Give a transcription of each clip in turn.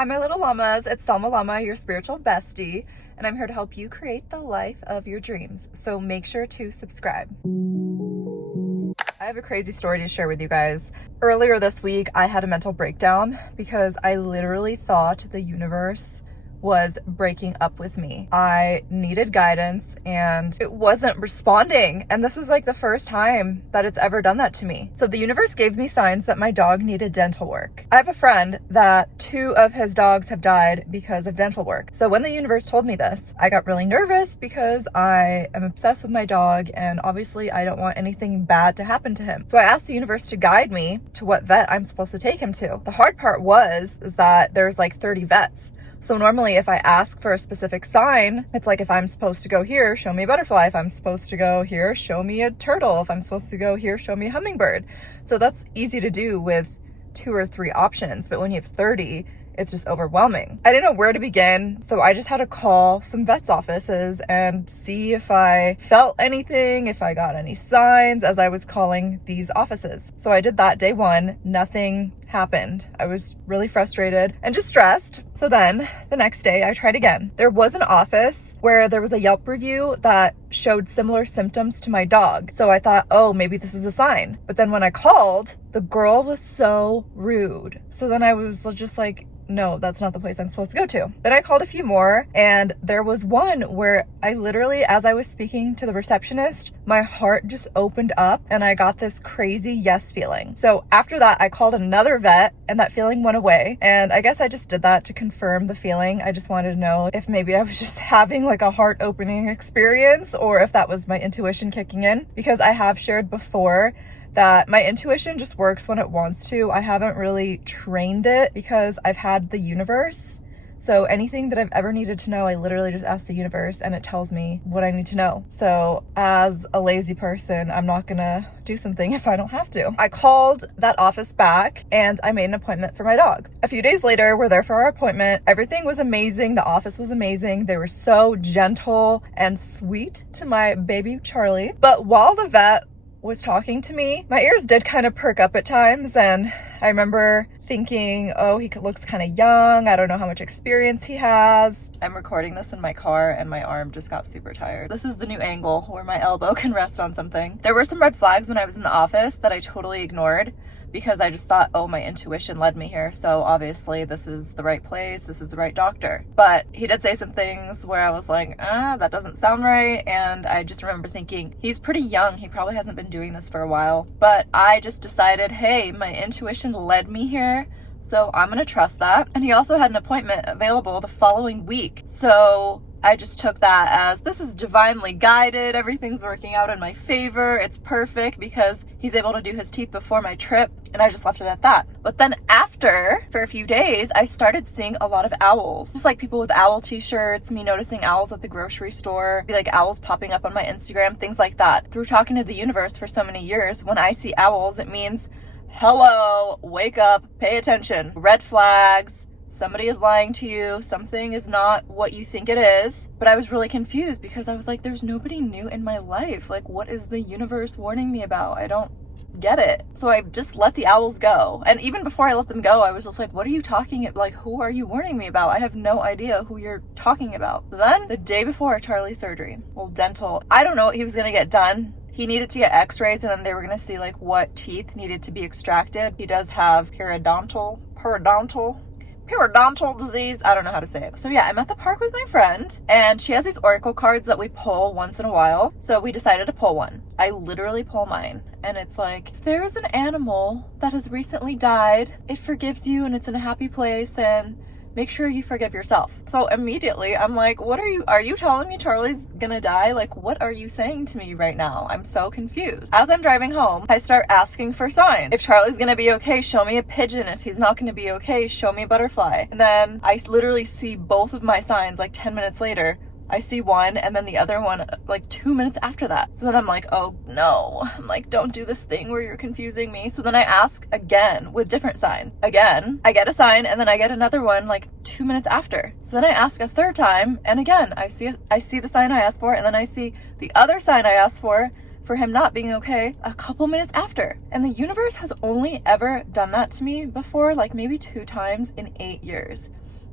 Hi, my little llamas. It's TheSalmaLlama, your spiritual bestie, and I'm here to help you create the life of your dreams. So make sure to subscribe. I have a crazy story to share with you guys. Earlier this week, I had a mental breakdown because I literally thought the universe was breaking up with me. I needed guidance and it wasn't responding. And this is like the first time that it's ever done that to me. So the universe gave me signs that my dog needed dental work. I have a friend that 2 of his dogs have died because of dental work. So when the universe told me this, I got really nervous because I am obsessed with my dog and obviously I don't want anything bad to happen to him. So I asked the universe to guide me to what vet I'm supposed to take him to. The hard part is that there's like 30 vets. So normally if I ask for a specific sign, it's like if I'm supposed to go here, show me a butterfly. If I'm supposed to go here, show me a turtle. If I'm supposed to go here, show me a hummingbird. So that's easy to do with 2 or 3 options. But when you have 30, it's just overwhelming. I didn't know where to begin, so I just had to call some vets' offices and see if I felt anything, if I got any signs as I was calling these offices. So I did that day 1, nothing happened. I was really frustrated and just stressed. So then the next day I tried again. There was an office where there was a Yelp review that showed similar symptoms to my dog. So I thought, oh, maybe this is a sign. But then when I called, the girl was so rude. So then I was just like, no, that's not the place I'm supposed to go to. Then I called a few more and there was one where I literally, as I was speaking to the receptionist, my heart just opened up and I got this crazy yes feeling. So after that, I called another vet and that feeling went away. And I guess I just did that to confirm the feeling. I just wanted to know if maybe I was just having like a heart opening experience or if that was my intuition kicking in, because I have shared before that my intuition just works when it wants to. I haven't really trained it because I've had the universe. So anything that I've ever needed to know, I literally just ask the universe and it tells me what I need to know. So as a lazy person, I'm not gonna do something if I don't have to. I called that office back and I made an appointment for my dog. A few days later, we're there for our appointment. Everything was amazing. The office was amazing. They were so gentle and sweet to my baby Charlie. But while the vet was talking to me, my ears did kind of perk up at times, and I remember thinking, oh, he looks kind of young. I don't know how much experience he has. I'm recording this in my car and my arm just got super tired. This is the new angle where my elbow can rest on something. There were some red flags when I was in the office that I totally ignored because I just thought, oh, my intuition led me here. So obviously this is the right place. This is the right doctor. But he did say some things where I was like, that doesn't sound right. And I just remember thinking, he's pretty young. He probably hasn't been doing this for a while. But I just decided, hey, my intuition led me here, so I'm gonna trust that. And he also had an appointment available the following week. So I just took that as this is divinely guided. Everything's working out in my favor. It's perfect because he's able to do his teeth before my trip. And I just left it at that. But then after, for a few days, I started seeing a lot of owls. Just like people with owl t-shirts, me noticing owls at the grocery store, be like owls popping up on my Instagram, things like that. Through talking to the universe for so many years, when I see owls, it means, hello, wake up, pay attention. Red flags. Somebody is lying to you. Something is not what you think it is. But I was really confused because I was like, there's nobody new in my life. Like, what is the universe warning me about? I don't get it. So I just let the owls go. And even before I let them go, I was just like, what are you talking about? Like, who are you warning me about? I have no idea who you're talking about. So then the day before Charlie's surgery, well, dental, I don't know what he was gonna get done. He needed to get x-rays and then they were gonna see like what teeth needed to be extracted. He does have periodontal disease. I don't know how to say it. So yeah, I'm at the park with my friend and she has these oracle cards that we pull once in a while. So we decided to pull one. I literally pull mine and it's like, if there's an animal that has recently died, it forgives you and it's in a happy place, and make sure you forgive yourself. So immediately I'm like, are you telling me Charlie's gonna die? Like, what are you saying to me right now? I'm so confused. As I'm driving home, I start asking for signs. If Charlie's gonna be okay, show me a pigeon. If he's not gonna be okay, show me a butterfly. And then I literally see both of my signs like 10 minutes later. I see one and then the other one like 2 minutes after that. So then I'm like, oh no. I'm like, don't do this thing where you're confusing me. So then I ask again with different signs. Again, I get a sign and then I get another one like 2 minutes after. So then I ask a third time and again, I see the sign I asked for and then I see the other sign I asked for for him not being okay a couple minutes after. And the universe has only ever done that to me before, like maybe 2 times in 8 years.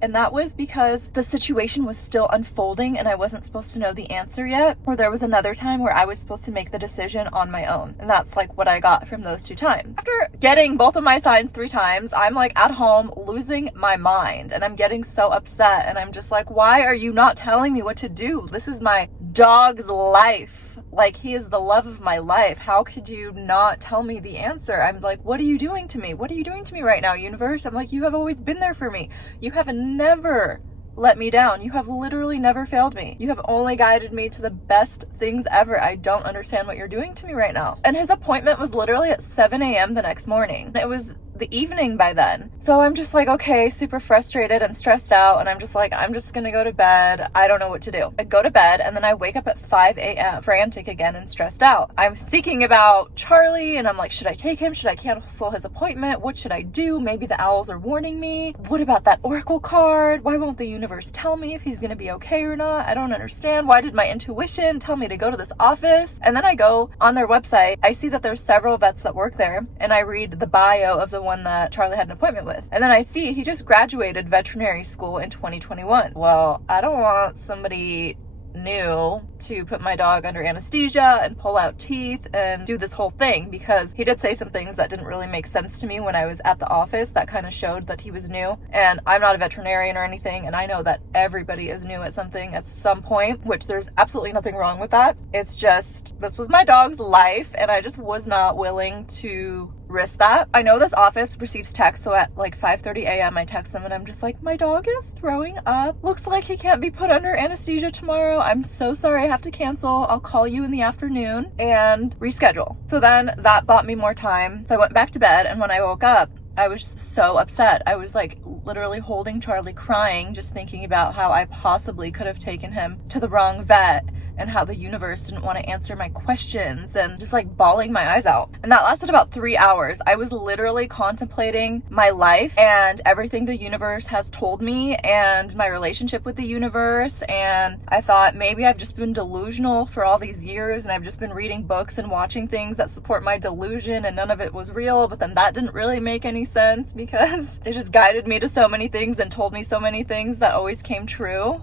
And that was because the situation was still unfolding and I wasn't supposed to know the answer yet. Or there was another time where I was supposed to make the decision on my own. And that's like what I got from those 2 times. After getting both of my signs 3 times, I'm like at home losing my mind and I'm getting so upset. And I'm just like, why are you not telling me what to do? This is my dog's life. Like, he is the love of my life. How could you not tell me the answer? I'm like, what are you doing to me? What are you doing to me right now, universe? I'm like, you have always been there for me. You have never let me down. You have literally never failed me. You have only guided me to the best things ever. I don't understand what you're doing to me right now. And his appointment was literally at 7 a.m. the next morning. It was the evening by then. So I'm just like, okay, super frustrated and stressed out. And I'm just like, I'm just gonna go to bed. I don't know what to do. I go to bed and then I wake up at 5 a.m. frantic again and stressed out. I'm thinking about Charlie and I'm like, should I take him? Should I cancel his appointment? What should I do? Maybe the owls are warning me. What about that oracle card? Why won't the universe tell me if he's gonna be okay or not? I don't understand. Why did my intuition tell me to go to this office? And then I go on their website. I see that there's several vets that work there and I read the bio of the one that Charlie had an appointment with. And then I see he just graduated veterinary school in 2021. Well, I don't want somebody new to put my dog under anesthesia and pull out teeth and do this whole thing, because he did say some things that didn't really make sense to me when I was at the office that kind of showed that he was new. And I'm not a veterinarian or anything, and I know that everybody is new at something at some point, which there's absolutely nothing wrong with that. It's just, this was my dog's life and I just was not willing to risk that. I know this office receives text, so at like 5:30 a.m. I text them and I'm just like, my dog is throwing up. Looks like he can't be put under anesthesia tomorrow. I'm so sorry, I have to cancel. I'll call you in the afternoon and reschedule. So then that bought me more time. So I went back to bed, and when I woke up, I was so upset. I was like literally holding Charlie, crying, just thinking about how I possibly could have taken him to the wrong vet and how the universe didn't want to answer my questions, and just like bawling my eyes out. And that lasted about 3 hours. I was literally contemplating my life and everything the universe has told me and my relationship with the universe. And I thought maybe I've just been delusional for all these years and I've just been reading books and watching things that support my delusion and none of it was real. But then that didn't really make any sense because it just guided me to so many things and told me so many things that always came true,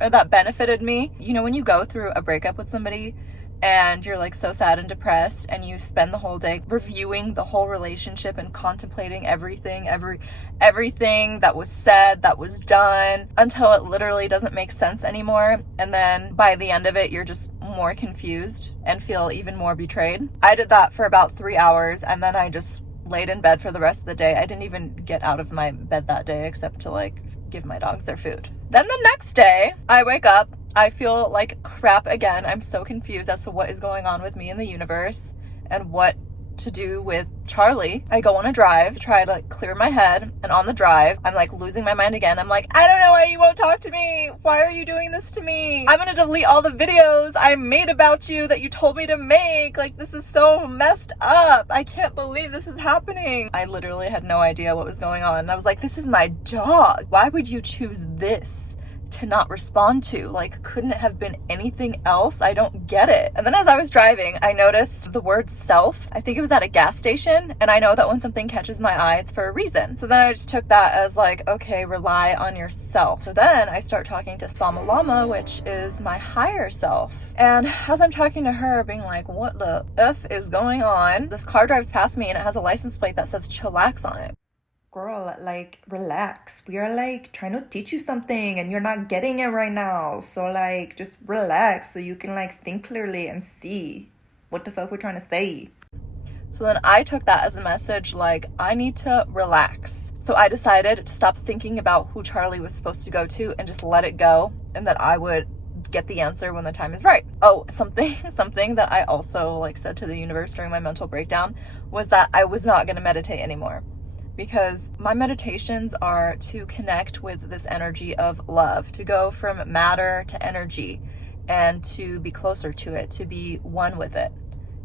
or that benefited me. You know, when you go through a breakup with somebody and you're like so sad and depressed and you spend the whole day reviewing the whole relationship and contemplating everything that was said, that was done, until it literally doesn't make sense anymore. And then by the end of it, you're just more confused and feel even more betrayed. I did that for about 3 hours and then I just laid in bed for the rest of the day. I didn't even get out of my bed that day except to like give my dogs their food. Then the next day, I wake up, I feel like crap again. I'm so confused as to what is going on with me in the universe and what to do with Charlie. I go on a drive, try to like clear my head, and on the drive, I'm like losing my mind again. I'm like, I don't know why you won't talk to me. Why are you doing this to me? I'm gonna delete all the videos I made about you that you told me to make. Like, this is so messed up. I can't believe this is happening. I literally had no idea what was going on. And I was like, this is my dog. Why would you choose this to not respond to? Like, couldn't it have been anything else? I don't get it. And then as I was driving, I noticed the word self. I think it was at a gas station, and I know that when something catches my eye, it's for a reason. So then I just took that as like, okay, rely on yourself. So then I start talking to TheSalmaLlama, which is my higher self. And as I'm talking to her, being like, what the F is going on? This car drives past me and it has a license plate that says chillax on it. Girl, like, relax. We are like trying to teach you something and you're not getting it right now. So like, just relax so you can like think clearly and see what the fuck we're trying to say. So then I took that as a message like, I need to relax. So I decided to stop thinking about who Charlie was supposed to go to and just let it go, and that I would get the answer when the time is right. Oh, something that I also like said to the universe during my mental breakdown was that I was not going to meditate anymore, because my meditations are to connect with this energy of love, to go from matter to energy and to be closer to it, to be one with it,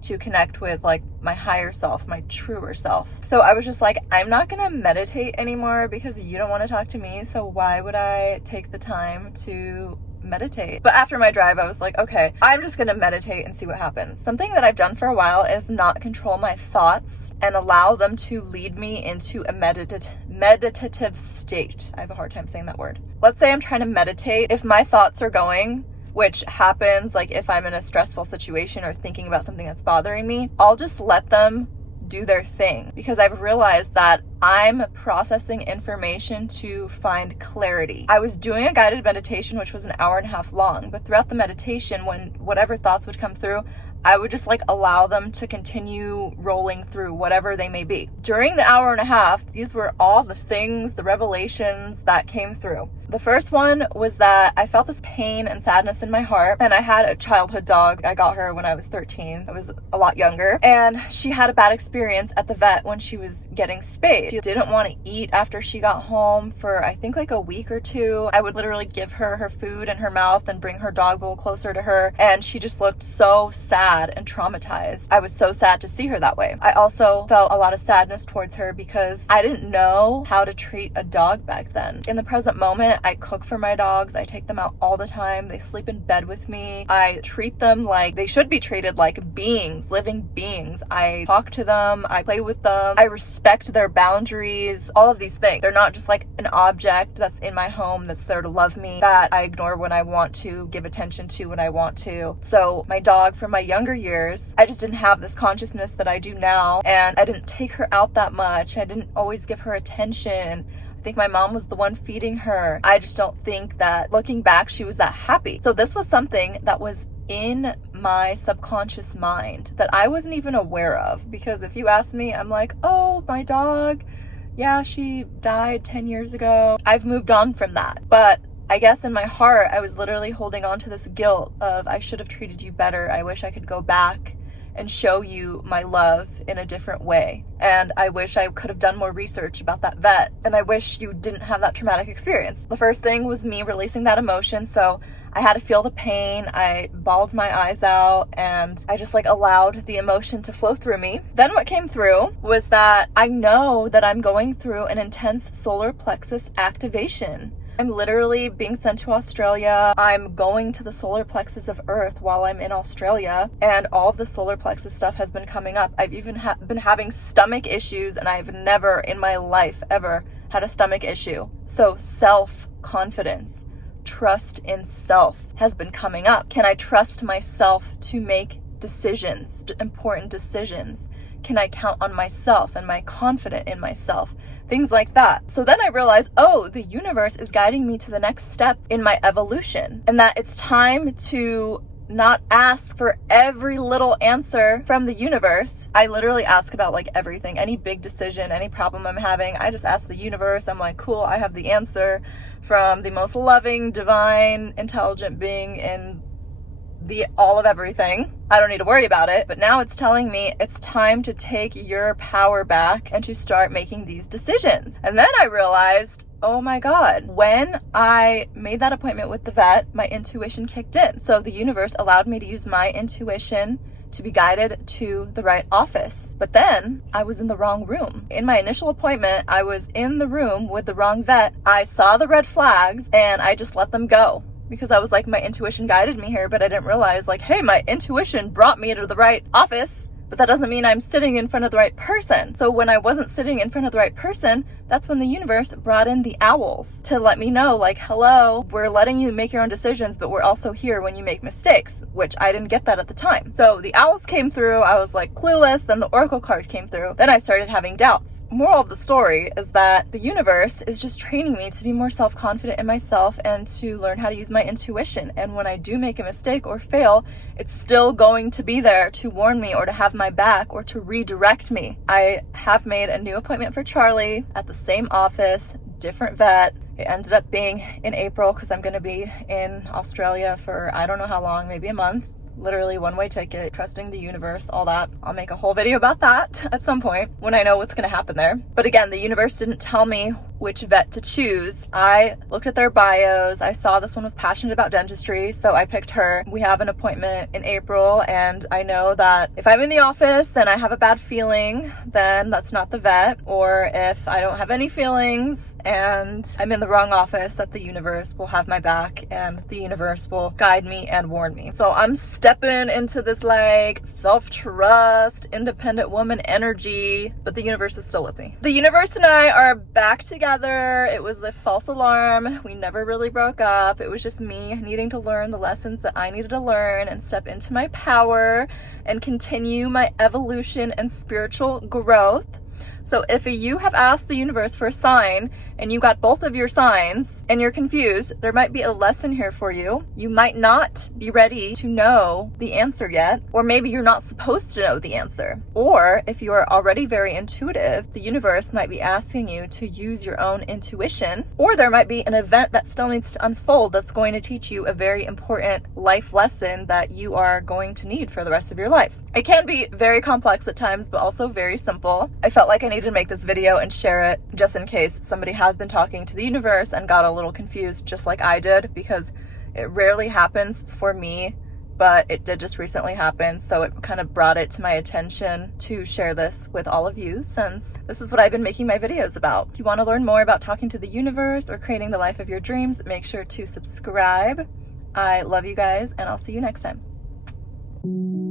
to connect with like my higher self, my truer self. So I was just like, I'm not gonna meditate anymore because you don't want to talk to me, so why would I take the time to meditate. But after my drive, I was like, okay, I'm just gonna meditate and see what happens. Something that I've done for a while is not control my thoughts and allow them to lead me into a meditative state. I have a hard time saying that word. Let's say I'm trying to meditate. If my thoughts are going, which happens like if I'm in a stressful situation or thinking about something that's bothering me, I'll just let them do their thing, because I've realized that I'm processing information to find clarity. I was doing a guided meditation, which was an hour and a half long, but throughout the meditation, when whatever thoughts would come through, I would just like allow them to continue rolling through whatever they may be. During the hour and a half, these were all the things, the revelations that came through. The first one was that I felt this pain and sadness in my heart, and I had a childhood dog. I got her when I was 13. I was a lot younger, and she had a bad experience at the vet when she was getting spayed. She didn't want to eat after she got home for I think like a week or two. I would literally give her her food in her mouth and bring her dog bowl closer to her, and she just looked so sad and traumatized. I was so sad to see her that way. I also felt a lot of sadness towards her because I didn't know how to treat a dog back then. In the present moment, I cook for my dogs. I take them out all the time. They sleep in bed with me. I treat them like they should be treated, like beings, living beings. I talk to them. I play with them. I respect their boundaries, all of these things. They're not just like an object that's in my home that's there to love me, that I ignore when I want to, give attention to when I want to. So my dog from my younger years, I just didn't have this consciousness that I do now, and I didn't take her out that much. I didn't always give her attention. I think my mom was the one feeding her. I just don't think that looking back, she was that happy. So this was something that was in my subconscious mind that I wasn't even aware of, because if you ask me, I'm like, oh, my dog, yeah, she died 10 years ago. I've moved on from that. But I guess in my heart, I was literally holding on to this guilt of I should have treated you better. I wish I could go back and show you my love in a different way. And I wish I could have done more research about that vet. And I wish you didn't have that traumatic experience. The first thing was me releasing that emotion. So I had to feel the pain. I bawled my eyes out, and I just like allowed the emotion to flow through me. Then what came through was that I know that I'm going through an intense solar plexus activation. I'm literally being sent to Australia. I'm going to the solar plexus of Earth while I'm in Australia, and all of the solar plexus stuff has been coming up. I've even been having stomach issues, and I've never in my life ever had a stomach issue. So self-confidence, trust in self has been coming up. Can I trust myself to make decisions, important decisions? Can I count on myself? Am I confident in myself? Things like that. So then I realized, oh, the universe is guiding me to the next step in my evolution, and that it's time to not ask for every little answer from the universe. I literally ask about like everything, any big decision, any problem I'm having. I just ask the universe. I'm like, cool, I have the answer from the most loving, divine, intelligent being in the all of everything. I don't need to worry about it. But now it's telling me it's time to take your power back and to start making these decisions. And then I realized, oh my God, when I made that appointment with the vet, my intuition kicked in. So the universe allowed me to use my intuition to be guided to the right office. But then I was in the wrong room. In my initial appointment, I was in the room with the wrong vet. I saw the red flags and I just let them go, because I was like, my intuition guided me here, but I didn't realize like, hey, my intuition brought me to the right office, but that doesn't mean I'm sitting in front of the right person. So when I wasn't sitting in front of the right person, that's when the universe brought in the owls to let me know, like, hello, we're letting you make your own decisions, but we're also here when you make mistakes, which I didn't get that at the time. So the owls came through, I was like clueless, then the oracle card came through, then I started having doubts. Moral of the story is that the universe is just training me to be more self-confident in myself and to learn how to use my intuition. And when I do make a mistake or fail, it's still going to be there to warn me or to have my back or to redirect me. I have made a new appointment for Charlie at the same office, different vet. It ended up being in April because I'm going to be in Australia for I don't know how long, maybe a month. Literally one-way ticket, trusting the universe, all that. I'll make a whole video about that at some point when I know what's going to happen there. But again, the universe didn't tell me which vet to choose. I looked at their bios. I saw this one was passionate about dentistry, so I picked her. We have an appointment in April, and I know that if I'm in the office and I have a bad feeling, then that's not the vet. Or if I don't have any feelings and I'm in the wrong office, that the universe will have my back and the universe will guide me and warn me. So I'm stepping into this like self-trust, independent woman energy, but the universe is still with me. The universe and I are back together. It was a false alarm. We never really broke up. It was just me needing to learn the lessons that I needed to learn and step into my power and continue my evolution and spiritual growth. So if you have asked the universe for a sign and you got both of your signs and you're confused, there might be a lesson here for you. You might not be ready to know the answer yet, or maybe you're not supposed to know the answer. Or if you are already very intuitive, the universe might be asking you to use your own intuition, or there might be an event that still needs to unfold that's going to teach you a very important life lesson that you are going to need for the rest of your life. It can be very complex at times, but also very simple. I felt like I needed to make this video and share it just in case somebody has been talking to the universe and got a little confused just like I did, because it rarely happens for me, but it did just recently happen. So it kind of brought it to my attention to share this with all of you, since this is what I've been making my videos about. If you want to learn more about talking to the universe or creating the life of your dreams, make sure to subscribe. I love you guys, and I'll see you next time.